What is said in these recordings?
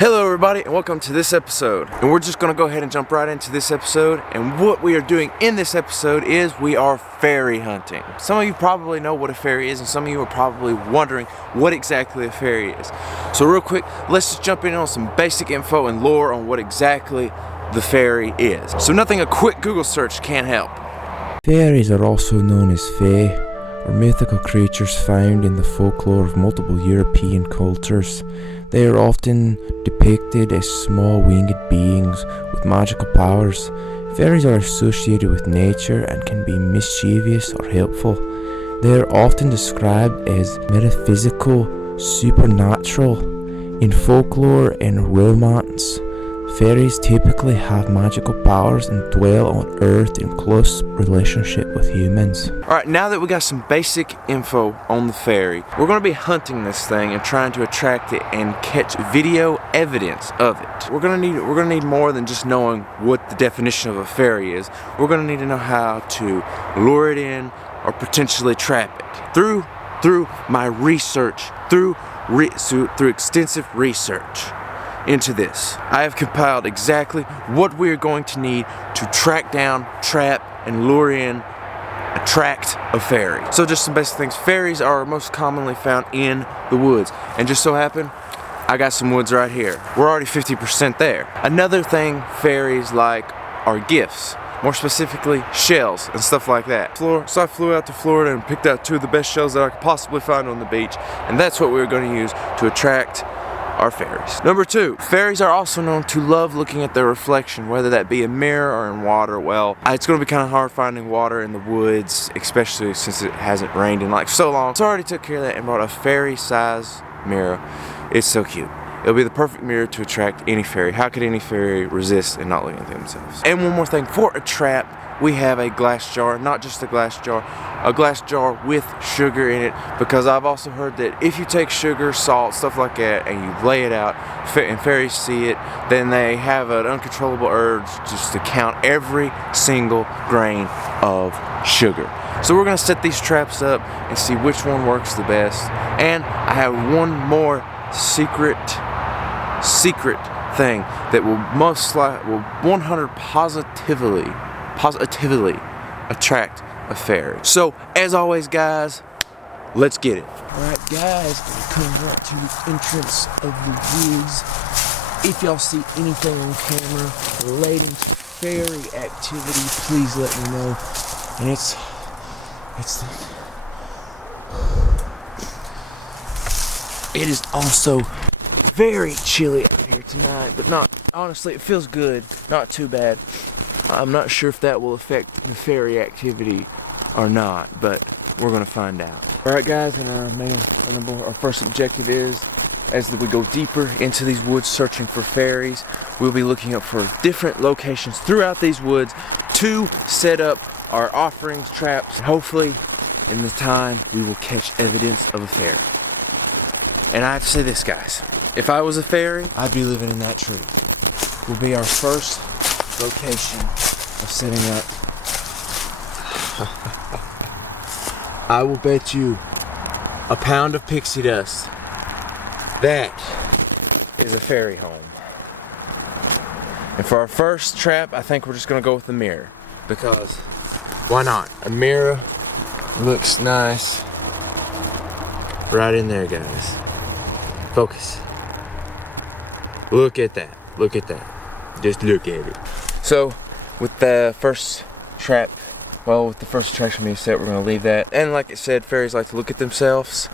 Hello everybody and welcome to this episode, and we're just gonna go ahead and jump right into this episode. And what we are doing in this episode is we are fairy hunting. Some of you probably know what a fairy is, and some of you are probably wondering what exactly a fairy is. So real quick, let's just jump in on some basic info and lore on what exactly the fairy is. So nothing a quick Google search can't help. Fairies are also known as fae, or mythical creatures found in the folklore of multiple European cultures. They are often depicted as small winged beings with magical powers. Fairies are associated with nature and can be mischievous or helpful. They are often described as metaphysical, supernatural. In folklore and romance, fairies typically have magical powers and dwell on Earth in close relationship with humans. Alright, now that we got some basic info on the fairy, we're going to be hunting this thing and trying to attract it and catch video evidence of it. We're going to need more than just knowing what the definition of a fairy is. We're going to need to know how to lure it in or potentially trap it. Through my research, through extensive research into this, I have compiled exactly what we are going to need to track down, trap, and lure in, attract a fairy. So just some basic things. Fairies are most commonly found in the woods, and just so happen I got some woods right here. We're already 50% there. Another thing fairies like are gifts, more specifically shells and stuff like that. So I flew out to Florida and picked out two of the best shells that I could possibly find on the beach, and that's what we were going to use to attract our fairies. Number 2, fairies are also known to love looking at their reflection, whether that be a mirror or in water. Well, it's going to be kind of hard finding water in the woods, especially since it hasn't rained in like so long. So I already took care of that and bought a fairy size mirror. It's so cute. It'll be the perfect mirror to attract any fairy. How could any fairy resist and not looking at themselves? And one more thing, for a trap, we have a glass jar, not just a glass jar with sugar in it, because I've also heard that if you take sugar, salt, stuff like that, and you lay it out, and fairies see it, then they have an uncontrollable urge just to count every single grain of sugar. So we're gonna set these traps up and see which one works the best. And I have one more secret thing that will most likely, will 100 positively attract a fairy. So as always guys, let's get it. Alright guys, coming right to the entrance of the woods. If y'all see anything on camera relating to fairy activity, please let me know. And it is also very chilly out here tonight, but not, honestly, it feels good, not too bad. I'm not sure if that will affect the fairy activity or not, but we're gonna find out. Alright guys, and our first objective is, as we go deeper into these woods searching for fairies, we'll be looking up for different locations throughout these woods to set up our offerings, traps. Hopefully, in the time, we will catch evidence of a fairy. And I have to say this, guys. If I was a fairy, I'd be living in that tree. Will be our first location of setting up. I will bet you a pound of pixie dust that is a fairy home. And for our first trap, I think we're just gonna go with the mirror, because why not? A mirror looks nice right in there, guys. Focus. Look at that. Look at that. Just look at it. So, with the first trap, with the first attraction being set, we're going to leave that. And like I said, fairies like to look at themselves.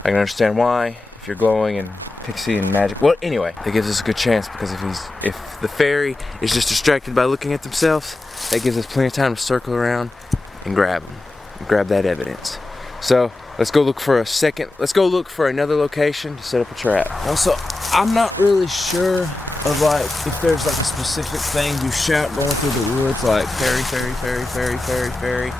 I can understand why. If you're glowing and pixie and magic. Well, anyway, that gives us a good chance, because if the fairy is just distracted by looking at themselves, that gives us plenty of time to circle around and grab them. And grab that evidence. So, let's go look for another location to set up a trap. Also, I'm not really sure of if there's a specific thing you shout going through the woods, like fairy, fairy, fairy, fairy, fairy, fairy,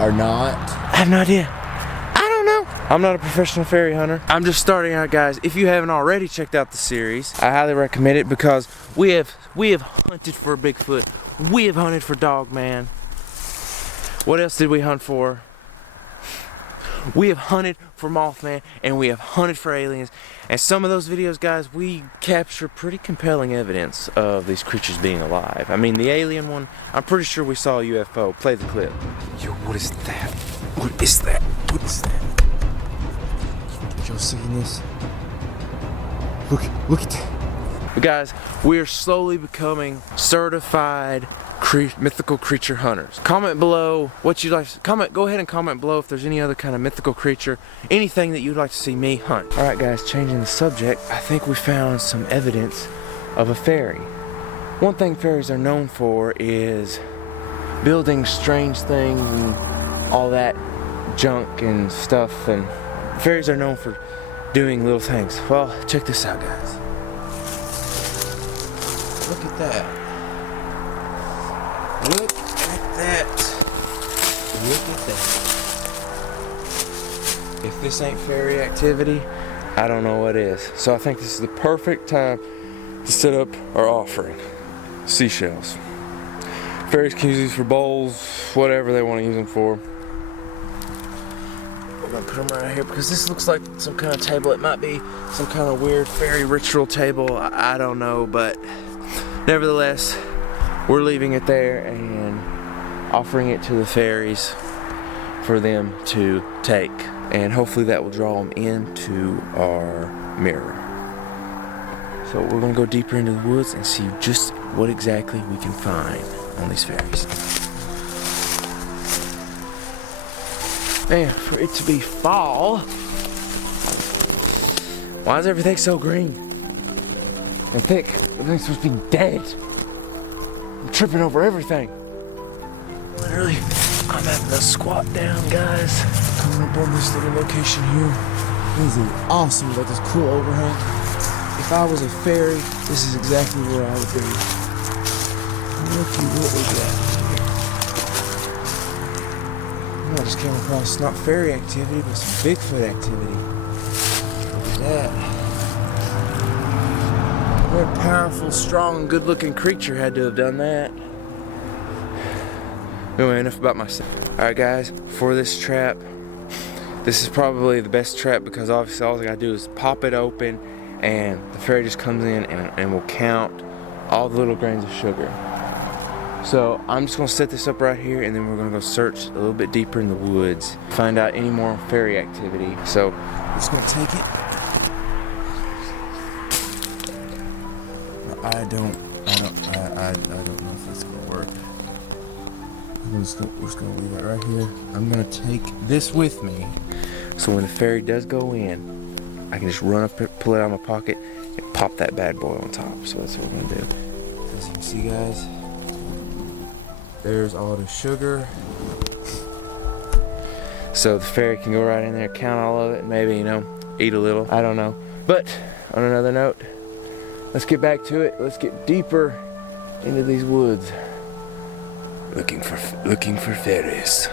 or not. I have no idea. I don't know. I'm not a professional fairy hunter. I'm just starting out, guys. If you haven't already checked out the series, I highly recommend it, because we have hunted for Bigfoot. We have hunted for Dogman. What else did we hunt for? We have hunted for Mothman and we have hunted for aliens. And some of those videos, guys, we capture pretty compelling evidence of these creatures being alive. I mean, the alien one, I'm pretty sure we saw a UFO. Play the clip. Yo, what is that? What is that? What is that? Y'all seeing this? Look at that. But guys, we are slowly becoming certified mythical creature hunters. Comment below what you'd like to go ahead and comment below if there's any other kind of mythical creature, anything that you'd like to see me hunt. Alright guys, changing the subject, I think we found some evidence of a fairy. One thing fairies are known for is building strange things and all that junk and stuff, and fairies are known for doing little things. Well, check this out, guys. Look at that. Look at that. Look at that. If this ain't fairy activity, I don't know what is. So I think this is the perfect time to set up our offering. Seashells. Fairies can use these for bowls, whatever they want to use them for. We're gonna put them right here because this looks like some kind of table. It might be some kind of weird fairy ritual table. I don't know, but nevertheless, we're leaving it there and offering it to the fairies for them to take. And hopefully that will draw them into our mirror. So we're gonna go deeper into the woods and see just what exactly we can find on these fairies. Man, for it to be fall, why is everything so green and thick? Everything's supposed to be dead. I'm tripping over everything. Literally, I'm having to squat down, guys. Coming up on this little location here. This is awesome. We got this cool overhang. If I was a fairy, this is exactly where I would be. Look at what we got here. I just came across not fairy activity, but some bigfoot activity. Look at that. A very powerful, strong, good-looking creature had to have done that. Anyway, enough about myself. Alright guys, for this trap, this is probably the best trap because obviously all I gotta do is pop it open and the fairy just comes in and will count all the little grains of sugar. So I'm just gonna set this up right here and then we're gonna go search a little bit deeper in the woods, find out any more fairy activity. So I'm just gonna take it. I don't know if it's gonna work. We're just gonna leave it right here. I'm gonna take this with me, so when the fairy does go in, I can just run up, pull it out of my pocket, and pop that bad boy on top. So that's what we're gonna do. As you can see, guys, there's all the sugar. So the fairy can go right in there, count all of it, maybe, you know, eat a little. I don't know. But on another note, let's get back to it. Let's get deeper into these woods. Looking for fairies.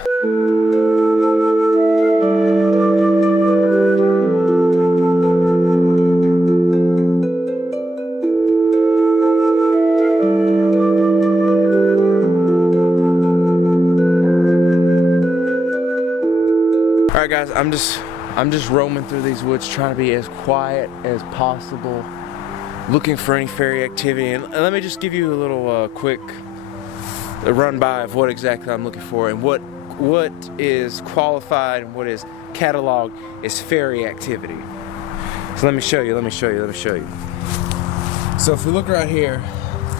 All right, guys. I'm just roaming through these woods, trying to be as quiet as possible, looking for any fairy activity. And let me just give you a little quick run by of what exactly I'm looking for and what is qualified and what is cataloged as fairy activity. So let me show you. So if we look right here,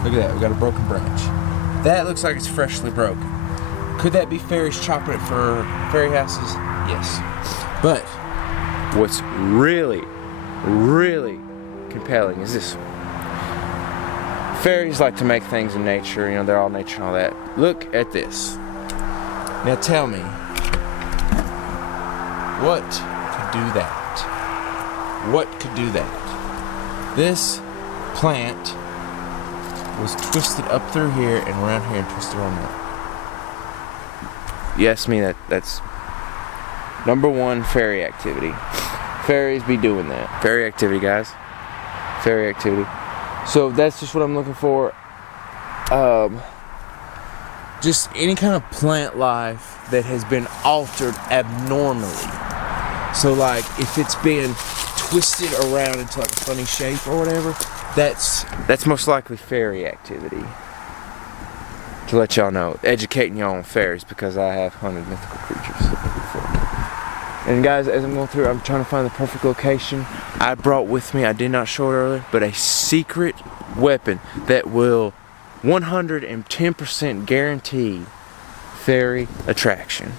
look at that. We got a broken branch. That looks like it's freshly broken. Could that be fairies chopping it for fairy houses? Yes. But what's really compelling is this one. Fairies like to make things in nature, you know, they're all nature and all that. Look at this. Now tell me, what could do that? What could do that? This plant was twisted up through here and around here and twisted around there. You ask me, that's number one fairy activity. Fairies be doing that. Fairy activity, guys. Fairy activity. So that's just what I'm looking for. Just any kind of plant life that has been altered abnormally. So like if it's been twisted around into like a funny shape or whatever, that's most likely fairy activity. To let y'all know, educating y'all on fairies, because I have hunted mythical creatures before. And guys, as I'm going through, I'm trying to find the perfect location. I brought with me, I did not show it earlier, but a secret weapon that will 110% guarantee fairy attraction.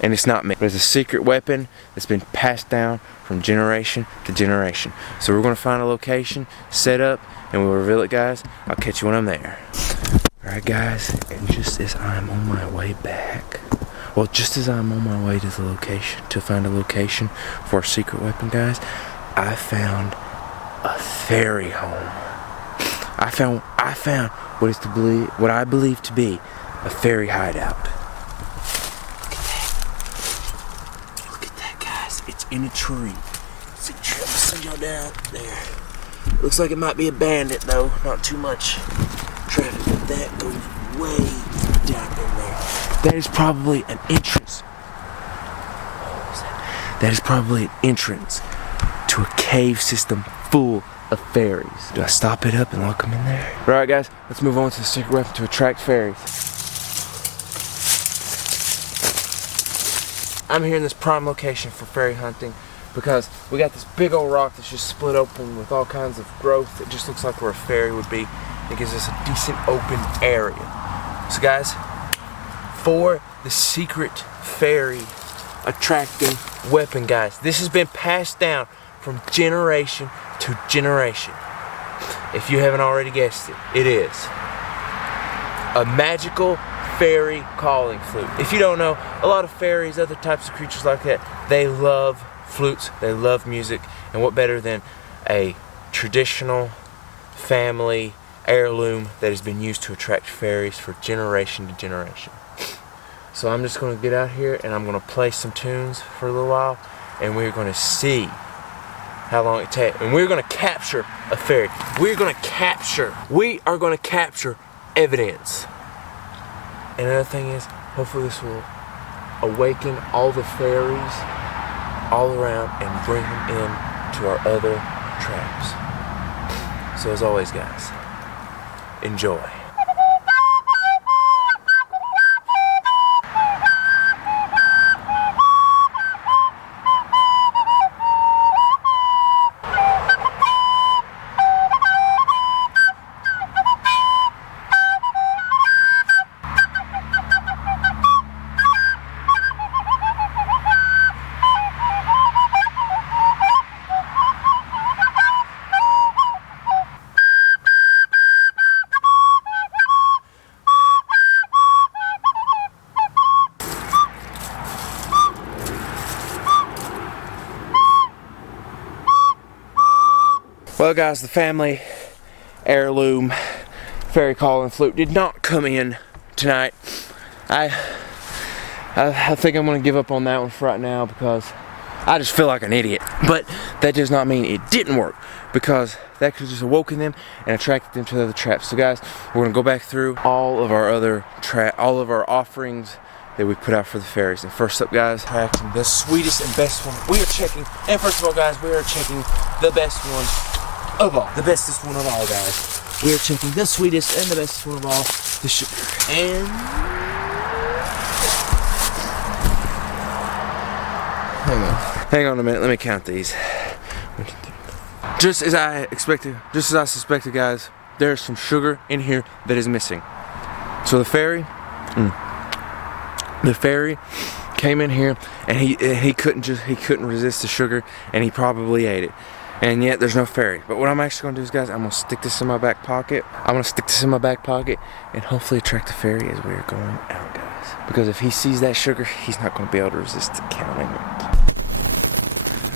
And it's not me, but it's a secret weapon that's been passed down from generation to generation. So we're going to find a location, set up, and we'll reveal it, guys. I'll catch you when I'm there. Alright guys, and just as I'm on my way back, well, just as I'm on my way to the location, to find a location for a secret weapon, guys, I found a fairy home. I found what I believe to be a fairy hideout. Look at that, guys. It's in a tree. It's a tree. I'm gonna send y'all down there. Looks like it might be abandoned though, not too much traffic, but that goes way down in there. That is probably an entrance. That is probably an entrance to a cave system full of fairies. Do I stop it up and lock them in there? Alright guys, let's move on to the secret weapon to attract fairies. I'm here in this prime location for fairy hunting because we got this big old rock that's just split open with all kinds of growth. It just looks like where a fairy would be. It gives us a decent open area. So guys, for the secret fairy attracting weapon, guys, this has been passed down from generation to generation. If you haven't already guessed it, it is a magical fairy calling flute. If you don't know, a lot of fairies, other types of creatures like that, they love flutes, they love music, and what better than a traditional family heirloom that has been used to attract fairies for generation to generation. So I'm just going to get out here and I'm going to play some tunes for a little while, and we're going to see how long it takes. And we're going to capture a fairy. We are going to capture evidence. And another thing is, hopefully this will awaken all the fairies all around and bring them in to our other traps. So as always, guys, enjoy. Well guys, the family heirloom fairy calling flute did not come in tonight. I think I'm going to give up on that one for right now because I just feel like an idiot. But that does not mean it didn't work, because that could have just awoken them and attracted them to the other traps. So guys, we're going to go back through all of our offerings that we put out for the fairies. And first up, guys, the sweetest and best one we are checking. And first of all, guys, we are checking the best one of all. The bestest one of all, guys. We are checking the sweetest and the bestest one of all, the sugar. And hang on a minute, let me count these. Just as I suspected, guys, there's some sugar in here that is missing. So the fairy came in here and he couldn't resist the sugar, and he probably ate it. And yet there's no fairy. But what I'm actually going to do is, guys, I'm going to stick this in my back pocket. And hopefully attract the fairy as we're going out, guys. Because if he sees that sugar, he's not going to be able to resist counting it.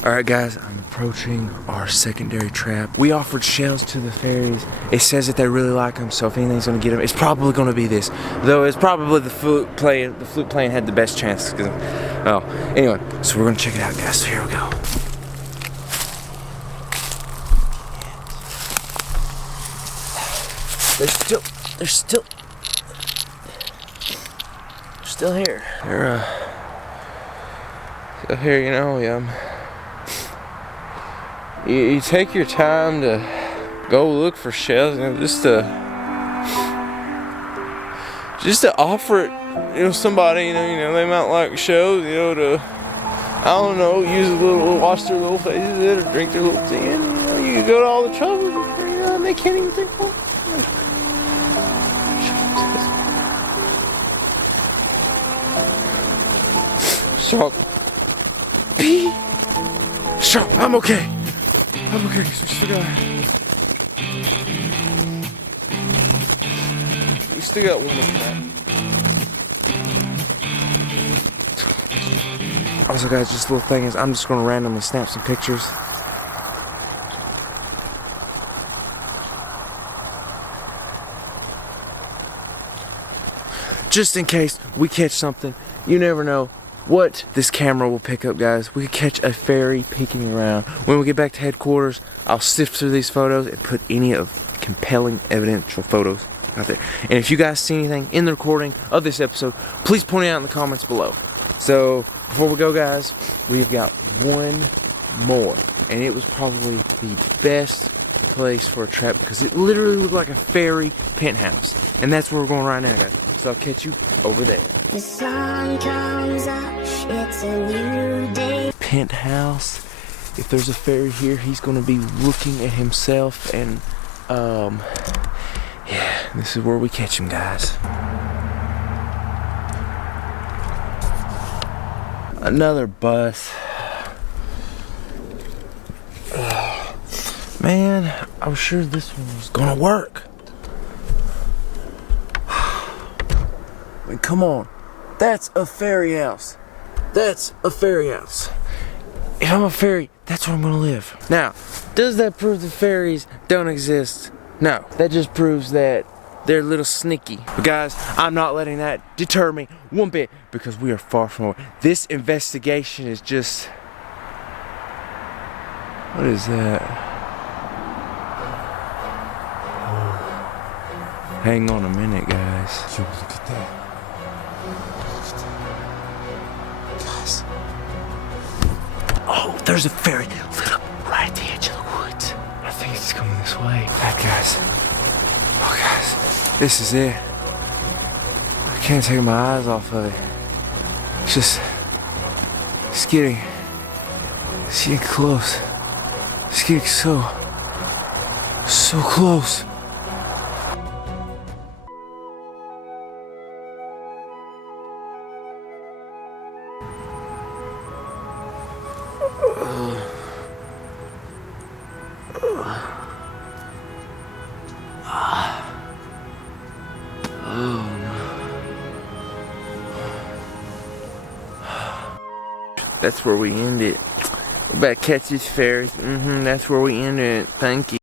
Alright guys, I'm approaching our secondary trap. We offered shells to the fairies. It says that they really like them, so if anything's going to get them, it's probably going to be this. Though it's probably the flute playing had the best chance. Anyway, so we're going to check it out, guys. So here we go. They're still here. here, you know, you take your time to go look for shells, you know, just to offer it, you know, somebody, you know, they might like shells, you know, to, I don't know, use a little, wash their little faces or drink their little tea, and, you know, you go to all the trouble, you know, and they can't even think, well, Shark. Shark, I'm okay. I'm okay, because we still got... We still got one more crap. Also guys, just a little thing is, I'm just going to randomly snap some pictures. Just in case we catch something, you never know what this camera will pick up, guys. We could catch a fairy peeking around. When we get back to headquarters, I'll sift through these photos and put any of compelling evidential photos out there. And if you guys see anything in the recording of this episode, please point it out in the comments below. So before we go, guys, we've got one more, and it was probably the best place for a trap because it literally looked like a fairy penthouse, and that's where we're going right now, guys. So I'll catch you over there. The sun comes up, it's a new day. Penthouse. If there's a fairy here, he's gonna be looking at himself, and yeah, this is where we catch him, guys. Another bus. Man, I was sure this one was gonna work. I mean, come on. That's a fairy house. That's a fairy house. If I'm a fairy, that's where I'm gonna live. Now, does that prove that fairies don't exist? No. That just proves that they're a little sneaky. But guys, I'm not letting that deter me one bit because we are far from over. This investigation is just... What is that? Hang on a minute, guys. Yo, look at that. Guys. Oh, there's a fairy lit up right at the edge of the woods. I think it's coming this way. That, guys. Oh, guys. This is it. I can't take my eyes off of it. It's getting close. It's getting so close. That's where we end it. We better catch these fairies. That's where we end it. Thank you.